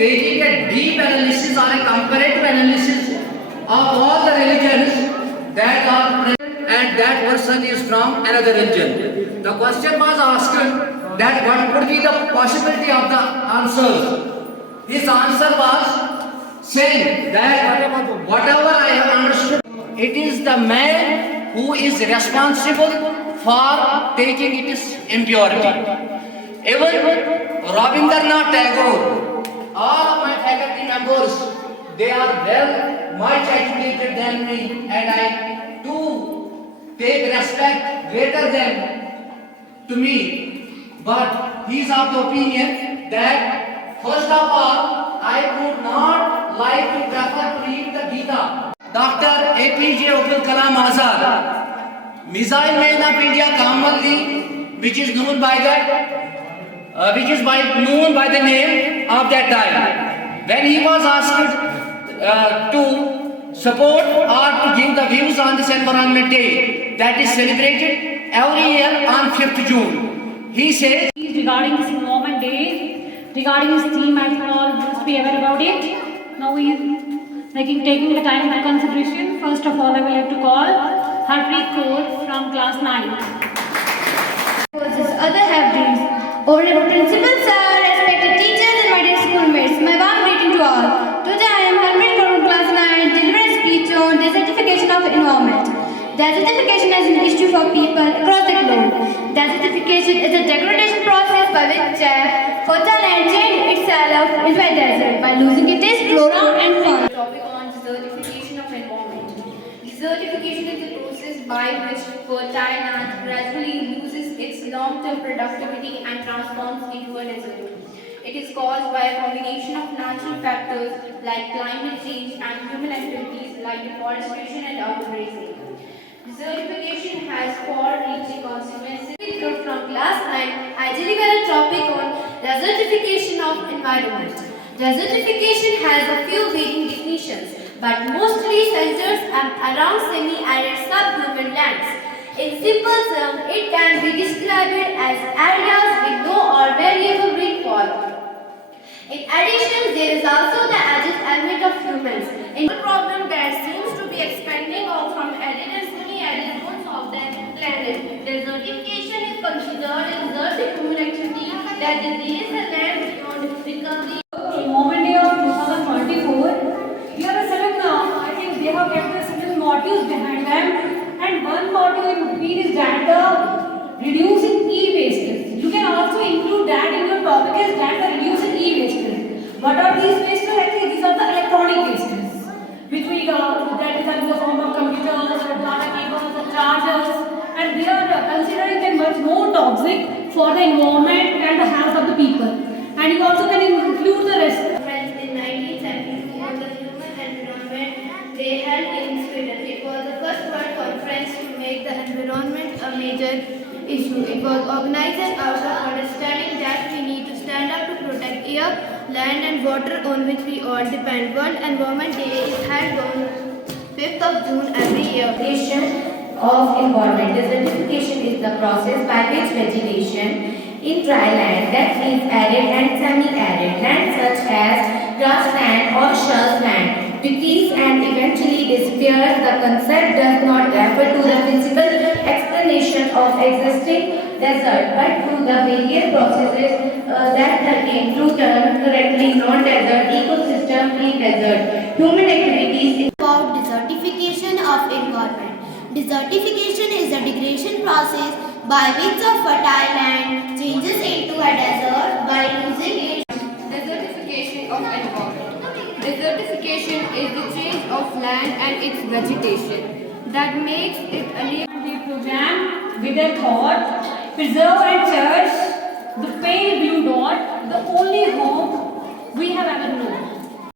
taking a deep analysis or a comparative analysis of all the religions that are present and that person is from another religion. The question was asked that what could be the possibility of the answers. His answer was saying that whatever I have understood, it is the man who is responsible for taking its impurity. Even Rabindranath Tagore, all of my faculty members, they are well much educated than me, and I too take respect greater than to me. But he is of the opinion that first of all, I would not like to prefer to read the Gita. Dr. APJ Abdul Kalam Azad, Missile Man of India commonly, which is known by the name of that time. When he was asked to support or to give the views on this Environment Day that is celebrated every year on 5th June, he says regarding this Environment Day, regarding his theme, I think all must be aware about it. Now he is taking the time into consideration. First of all, I would like to call Harpreet Kaur from class 9. Versus other have dreams. Honorable Principal Sir, respected teachers and my dear schoolmates, my warm greeting to all. Today I am Harpreet Kaur from class 9, delivering a speech on desertification of environment. Desertification is an issue for people across the globe. Desertification is a degradation process by which fertile land changes itself into a desert by losing its flora and fauna. Topic on desertification of environment. Desertification is the process by which fertile land gradually loses its long-term productivity and transforms into a desert. It is caused by a combination of natural factors like climate change and human activities like deforestation and overgrazing. Desertification has far-reaching consequences. From class 9, I deliver a topic on desertification of environment. Desertification has a few varying definitions, but mostly centers around semi-arid subhuman lands. In simple terms, it can be described as areas with no or variable rainfall. In addition, there is also the added element of humans. In the problem that seems to be expanding out from arid and semi-arid zones of the planet. Desertification is considered a deserted human activity that degrades the land beyond recovery. Environment Day of 2024. Here are seven I think they have kept the seven motives behind them, and one motive in between is that the reducing e-wastes. You can also include that in your topic as that the reducing e-wastes. What are these wastes? Actually, these are the electronic wastes, which we that is in the form of computers, data cables, chargers, and they are considering them much more toxic for the environment and the health of the people. And you also can include the rest. In 1972, on the Human Environment Day held in Sweden, it was the first world conference to make the environment a major issue. It was organized out of understanding that we need to stand up to protect air, land and water on which we all depend. World Environment Day is held on 5th of June every year. Of environment. Desertification is the process by which vegetation in dry land, that means arid and semi-arid land such as grassland or shelf land, decrease and eventually disappears. The concept does not refer to the physical explanation of existing desert, but to the various processes that pertain to turn currently non-desert ecosystem in desert. Human activities About desertification of environment. Desertification is the degradation process by which a fertile land changes into a desert by losing its. Desertification of environment. Desertification is the change of land and its vegetation that makes it a The program with a thought, preserve and cherish the pale blue dot, the only home we have ever known.